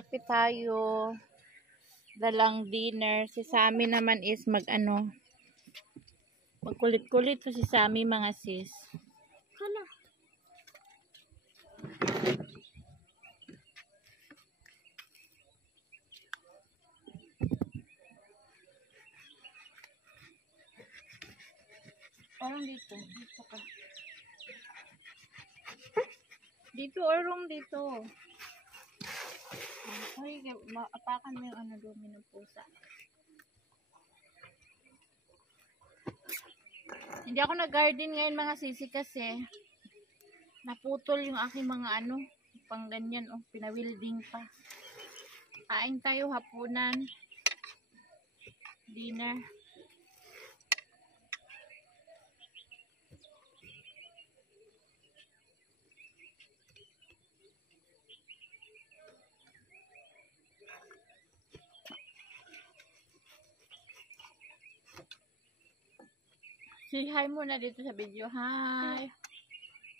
magkape tayo. Dalang dinner. Si Sammy naman is magkulit-kulit to si Sammy mga sis. Hala. Parang dito. Dito ka. Dito or room dito. Ay, maapakan mo yung dumi ng pusa. Hindi ako nag-garden ngayon mga sisi kasi naputol yung aking mga pang ganyan pinawilding pa. Kain tayo hapunan. Dinner. Say hi muna dito sa video. Hi!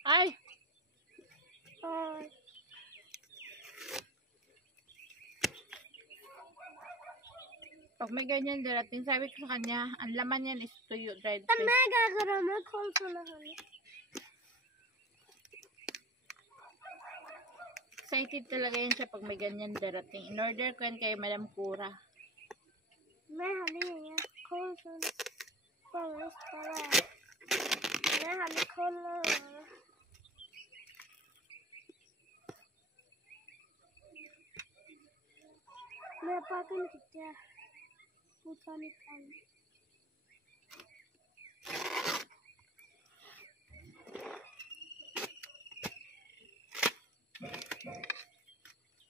Hi! Hi. Pag may ganyan darating, sabi ko sa kanya, ang laman yan is tuyo, dried Tama fish. gagawin call ko na kami. Excited talaga yan siya pag may ganyan darating. In order ko yan kay Madam Kura. May halin niya. Call ko na. Pangis pala. May halin ko na. May apakin kita. Puta ni tayo.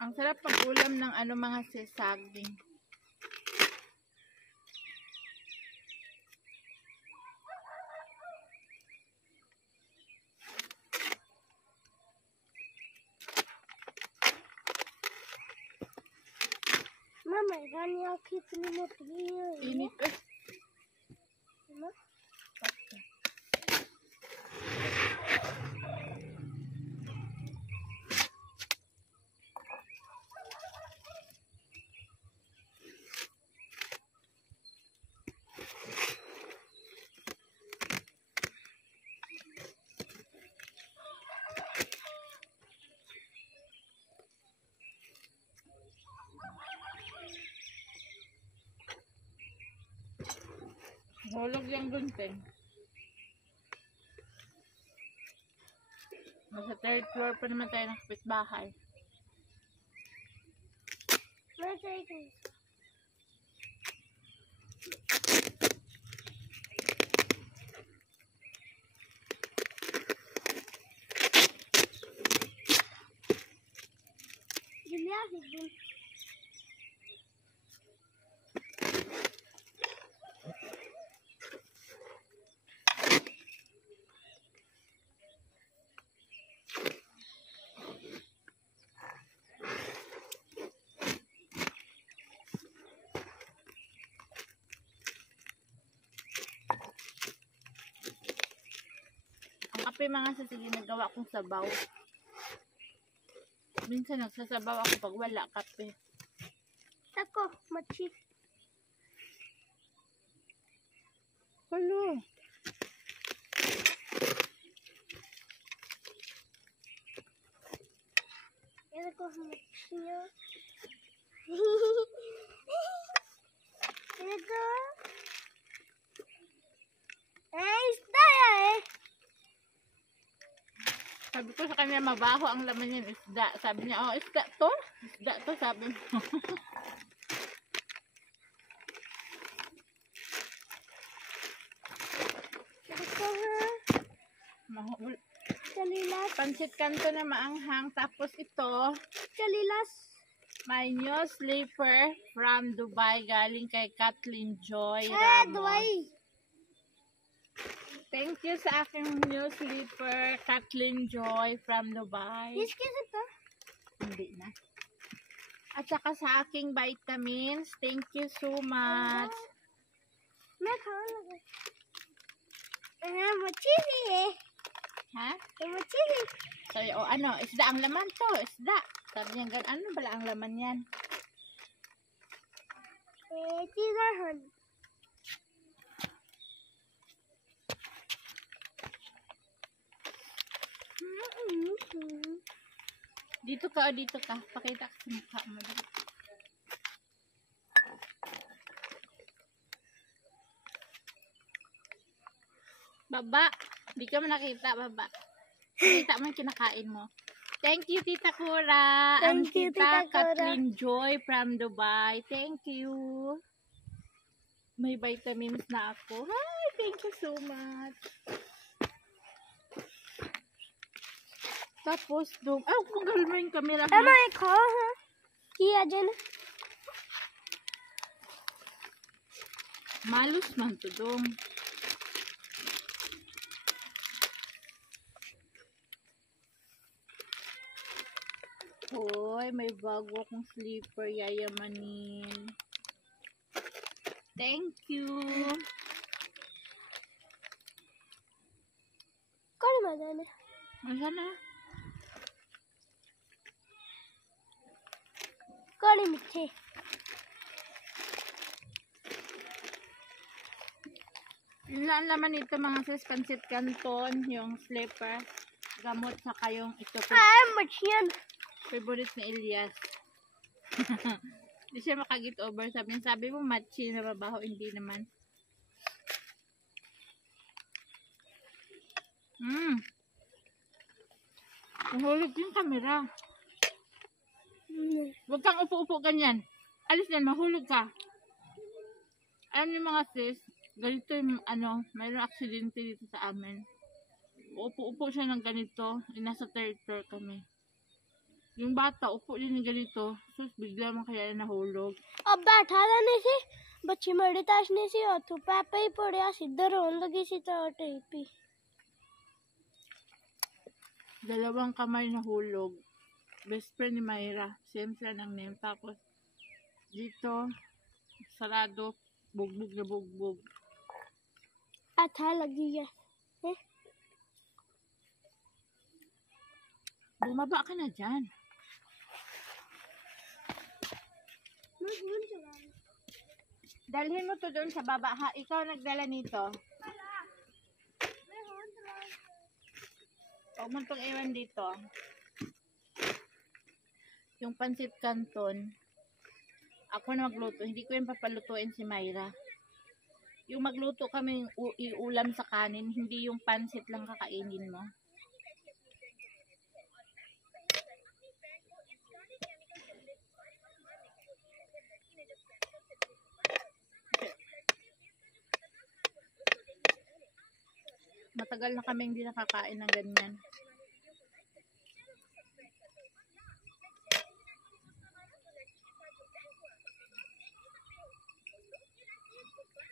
Ang sarap pag-ulam ng mga saging. Mama, gani ako kinimot niyo. Init eh. Ano? Hulog yung gunting. Nasa 3rd floor pa naman tayo ng kapitbahay. May tayo. Julia, higit. Ang kape mga sasigi nagawa kong sabaw. Minsan nagsasabaw ako pag wala kape. Tako, machi. Hello. Yan ako machi niya. Yan ako. Isda eh. Sabi ko sa kanya, mabaho ang laman yan, isda. Sabi niya, oh, isda to? Isda to, sabi mo. Ito ha. Kalilas. Pansit kanto na maanghang. Tapos ito, Kalilas. my new slipper from Dubai. Galing kay Kathleen Joy Red, Ramos. why? Thank you sa aking new slipper, Kathleen Joy from Dubai. Yes, kasi ito. Hindi na. At saka sa aking vitamins, thank you so much. May kawan ako. Machi eh. Ha? Machi. So, isda ang laman to, isda. Sabi niya, ano pala ang laman yan? Tirahan. Dito ka, dito ka. Pakita ka sa mukha mo. Baba. Di ka mo nakita, baba. Nakita mo yung kinakain mo. Thank you, Tita Cora. Thank you, Tita Cora. Kathleen Joy from Dubai. Thank you. May vitamins na ako. Hi, thank you so much. Tapos, kung gawin mo yung camera. Am I call her? Kia Jen. Malus man to dong. Hoy, may bago akong slipper yayamanin. Thank you. Kali madane. Asan na? Kali mithe. Ilan naman ito mga sis, pancit canton, yung slipper, gamot, saka yung ito. Machian. Favorite ni Elias. Hindi siya makagit over. Sabi mo matchi na babaho, hindi naman. Mahulog yung camera. Huwag kang upo-upo ganyan. Alis yan, mahulog ka. Alam niyo mga sis, ganito yung mayroong aksidente dito sa amin. Upo-upo siya ng ganito. Nasa third floor kami. Yung bata, upo din ng ganito. Sus, bigla man kaya nahulog. अब बैठा रहने से बच्ची मरे ताशने से और तू पापा ही पड़े सीधा रोन लगी सी तो टेपी. Dalawang kamay nahulog. Best friend ni Mayra. Same sila ng name. Tapos, dito, sarado, bugbog na bugbog. अच्छा लगी है. Bumaba ka na dyan. Dalhin mo to doon sa baba, ha? Ikaw nagdala nito. Huwag mo itong iwan dito. Yung pancit canton, ako na magluto. Hindi ko yung papalutuin si Mayra. Yung magluto kami iulam sa kanin, hindi yung pancit lang kakainin mo. Matagal na kami hindi nakakain ng ganyan.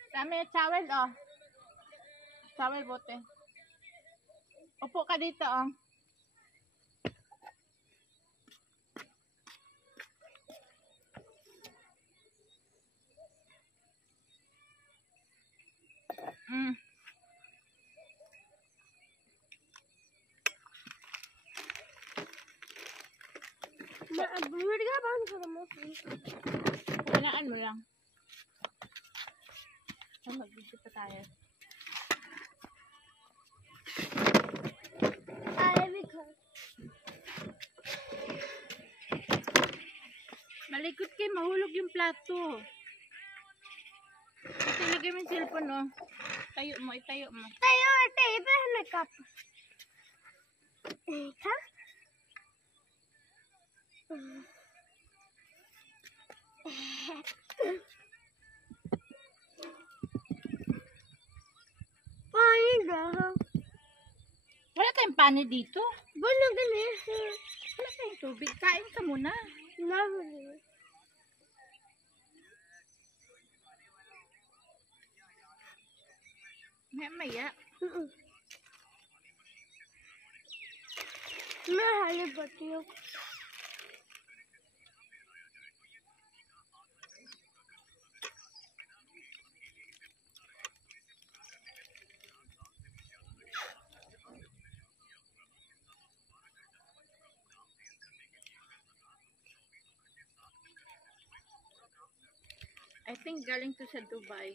Dami towel, oh. Towel bote. Upo ka dito, oh. Video बंद करो मैं. Walaan mo lang. So, mag-video pa tayo. Malikot kayo, mahulog yung plato. Ito, lagay mo yung cellphone, oh. Tayo mo, itayo mo. Tayo, iba na cup. Ika? Pani daw. Wala tayong pani dito. Wala gani. Wala tayong tubig. Kain ka muna. Nahuli. Maya. Nahali batiyo. I think galing to sa Dubai.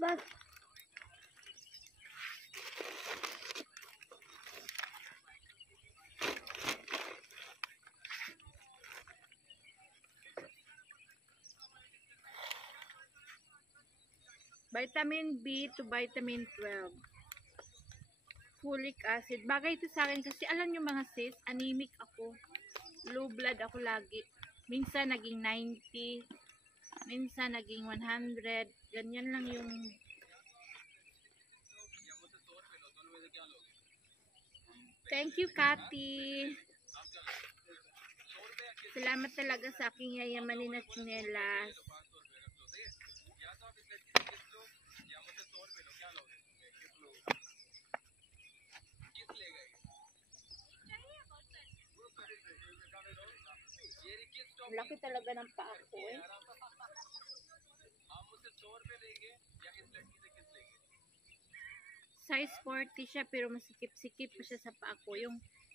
But Vitamin B to vitamin 12. Folic acid. Bagay ito sa akin kasi alam nyo mga sis, anemic ako. Low blood ako lagi. Minsan naging 90. Minsan naging 100. Ganyan lang yung... Thank you, Cathy. Salamat talaga sa aking yayamanin at tsinelas. Laki talaga ng paa ko eh. Size 40 siya pero masikip-sikip pa siya sa paa ko.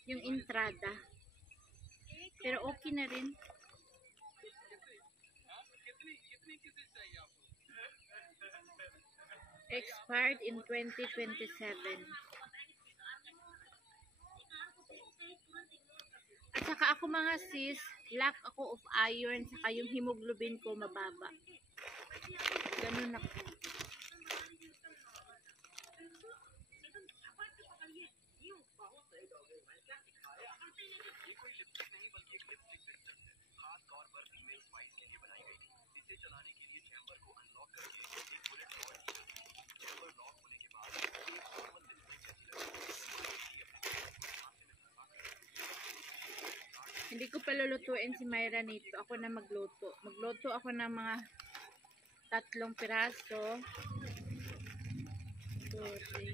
Yung entrada. Pero okay na rin. Expired in 2027. At saka ako mga sis, lack ako of iron, saka yung hemoglobin ko mababa. Ganun ako. Hindi ko pa lulutuin si Myra nito. Ako na magluto. Magluto ako ng mga 3 piraso. 2, 3,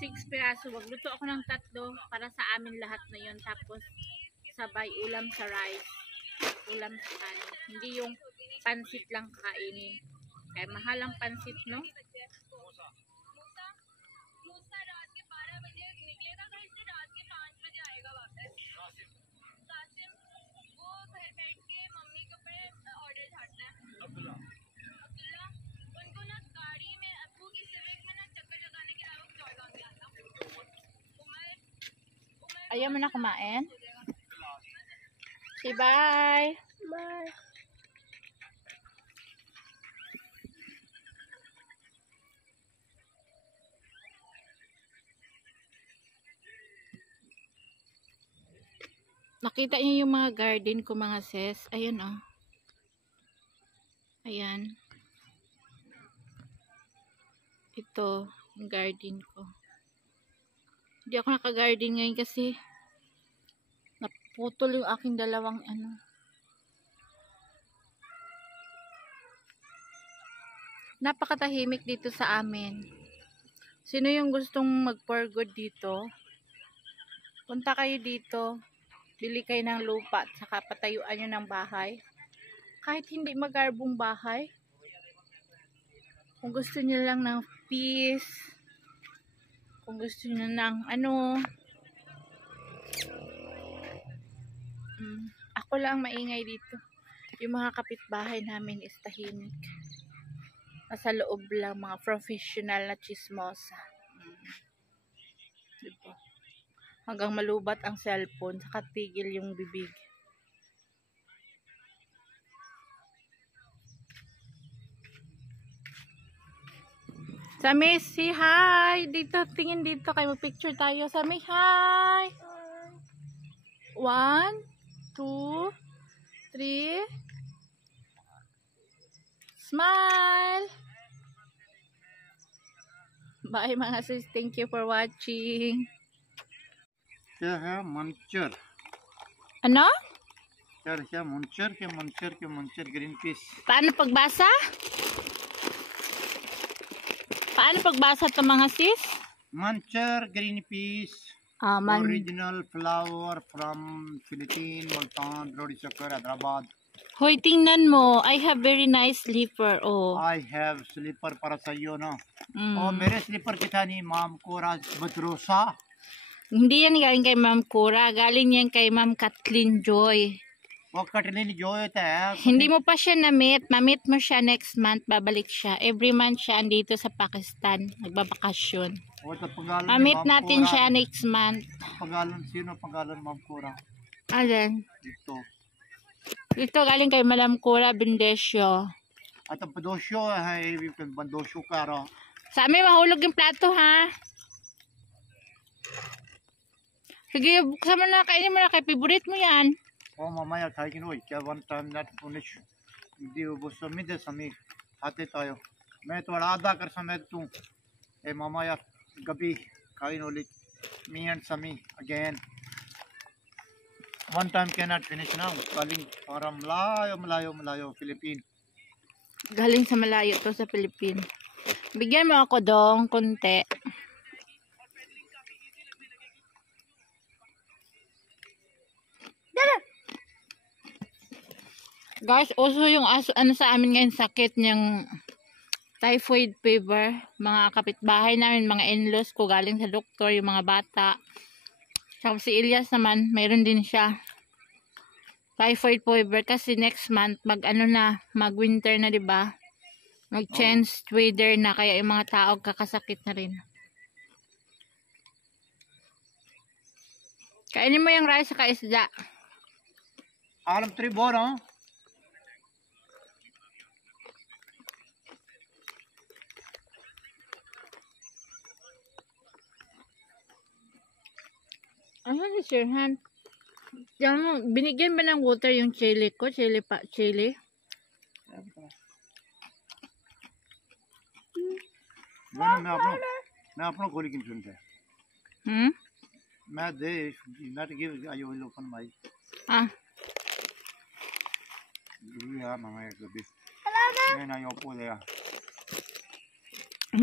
6 piraso. Magluto ako ng 3 para sa amin lahat na yun. Tapos sabay ulam sa rice. Ulam sa kanin. Hindi yung pansit lang kainin. Kaya mahal ang pansit, no? Ayaw mo na kumain? Say bye! bye. Nakita niyo yung mga garden ko mga sis. Ayan oh. Ayan. Ito, yung garden ko. Hindi ako naka-garden ngayon kasi naputol yung aking dalawang ano. Napakatahimik dito sa amin. Sino yung gustong mag-for good dito? Punta kayo dito. Bili kayo ng lupa at saka patayuan nyo ng bahay. Kahit hindi magarbong bahay. Kung gusto nyo lang ng peace. Kung gusto nyo ng ano. Ako lang maingay dito. Yung mga kapitbahay namin is tahimik. Nasa loob lang mga professional na chismosa. Diba? Hanggang malubat ang cellphone, saka tigil yung bibig. Sami, say hi! Dito, tingin dito kayo, picture tayo. Sami, hi! 1, 2, 3. Smile! Bye mga sis, thank you for watching. क्या है मंचर Ano? क्या मंचर के Manchar green peas Paano pagbasa? Paano pagbasa to mga sis? Manchar green peas Man. Original flower from Philippine Multan रोडी शक्कर Hyderabad Hoy, tingnan mo. I have very nice slipper. Oh. I have slipper para sa iyo, no? Mm. Oh, mere slipper kita ni Ma'am Cora Badrosa. Hindi yan galing kay Ma'am Cora. Galing yan kay Ma'am Kathleen Joy. वो कटने नहीं जो होता है Hindi mo pa siya na-meet. Ma-meet mo siya next month. Babalik siya. Every month siya andito sa Pakistan. Nagbabakasyon. वो तो pangalan Ma-meet ni Ma'am natin Cora. siya next month. Pangalan sino pangalan Ma'am Cora? Alin? Ito. Ito galing kay Madam Cora Bendesio. At ang padosyo ay bandosyo karo. Sa amin mahulog yung plato, ha? Sige, buksan mo na. Kainin mo na. Kay favorite mo yan. ओ mamaya खाएगी नो क्या one time net punish दी वो समी दे समी आते तायो मैं थोड़ा आधा कर समय तू ए mamaya gabi खाई नो लिट me and Sami again one time cannot finish now calling para malayo Philippine Galing sa malayo to sa Philippines. Bigyan mo ako dong konti. Guys, also yung ano sa amin ngayon sakit niyang typhoid fever. Mga kapitbahay namin, mga in-laws ko galing sa doktor, yung mga bata. Saka si Elias naman, mayroon din siya. Typhoid fever kasi next month mag-winter na, 'di ba? Mag-change weather na kaya yung mga tao kakasakit na rin. Kainin mo yung rice sa isda. आलम त्रि बोल रहा हूँ Ano ni Sirhan? Binigyan ba ng water yung chili ko? Chili? मैं अपना गोली की सुनते Hmm? मैं दे not give I will open my Ah, yeah mama gabi मैं ना यो po ya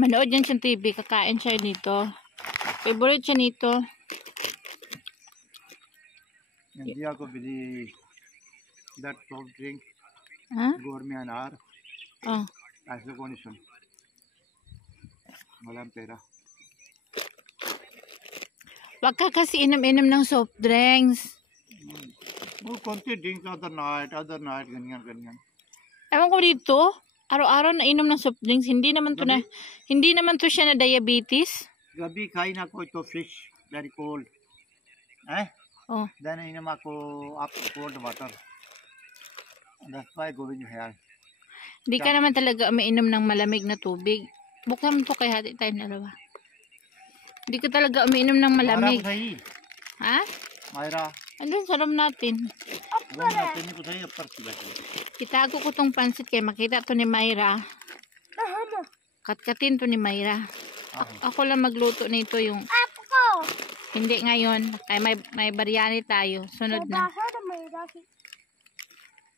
manood yan siyang TV. Kakain siya nito. Favorite siya nito. India को भी that soft drink Ha? gourmet अनार Oh. ऐसे कौन सुन malam pera Wag ka kasi inom-inom ng soft drinks. वो कौन सी drink other night ganyan Ewan ko dito. Araw-araw na inom ng soft drinks. Hindi naman to siya na diabetes. gabi खाई ना कोई तो fish very cold eh Oh. then enum आपको up cold water that's why going here Hindi ka naman talaga umiinom ng malamig na tubig. Buksan mo to kay hati tayo dalawa. Hindi ka talaga umiinom ng malamig. Ha? Mayra Andun sa room natin. को सही ऊपर की बैठे Itago ko tong pansit kay makita to ni Mayra. Katkatin to ni Mayra. Ako lang magluto nito yung Apple. hindi ngayon. Kaya may biryani tayo. Sunod na.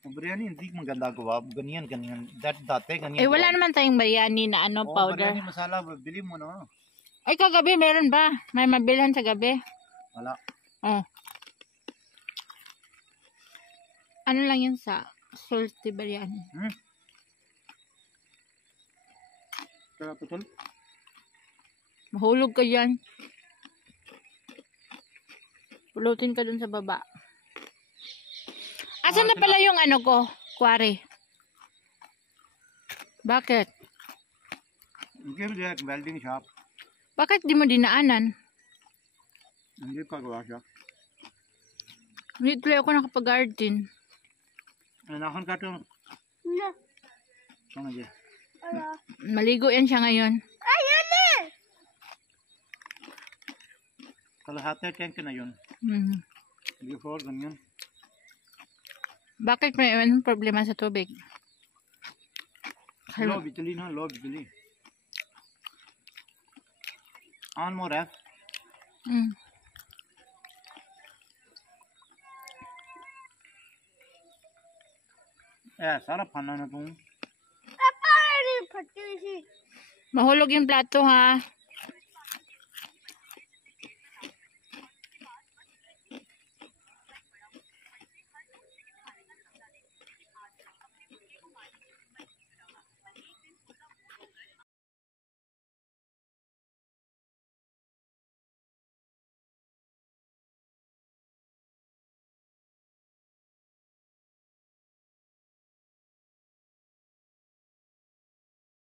biryani hindi maganda gawa ganyan that date ganyan Eh wala naman tayong biryani na ano powder. biryani masala bili mo no Ay kagabi meron ba? May mabilhan sa gabi. wala Oh. Ano lang yun sa salty biryani. kaya putol Mahulog ka dyan. Pulutin ka dun sa baba. Asan na pala yung ano ko? Quarry. Bakit? give that welding shop Bakit di mo dinaanan? hindi pa gawa siya Dito lang ako nakapag-garden. nakan ka to No. sana je Maligo yan siya ngayon. Ayun eh. kalahati tank na yun before ganyan Bakit may anong problema sa tubig? low bitli na low bitli on more ref सारा खाना ना तू Papa, fatti si. Mahulog yung plato ha.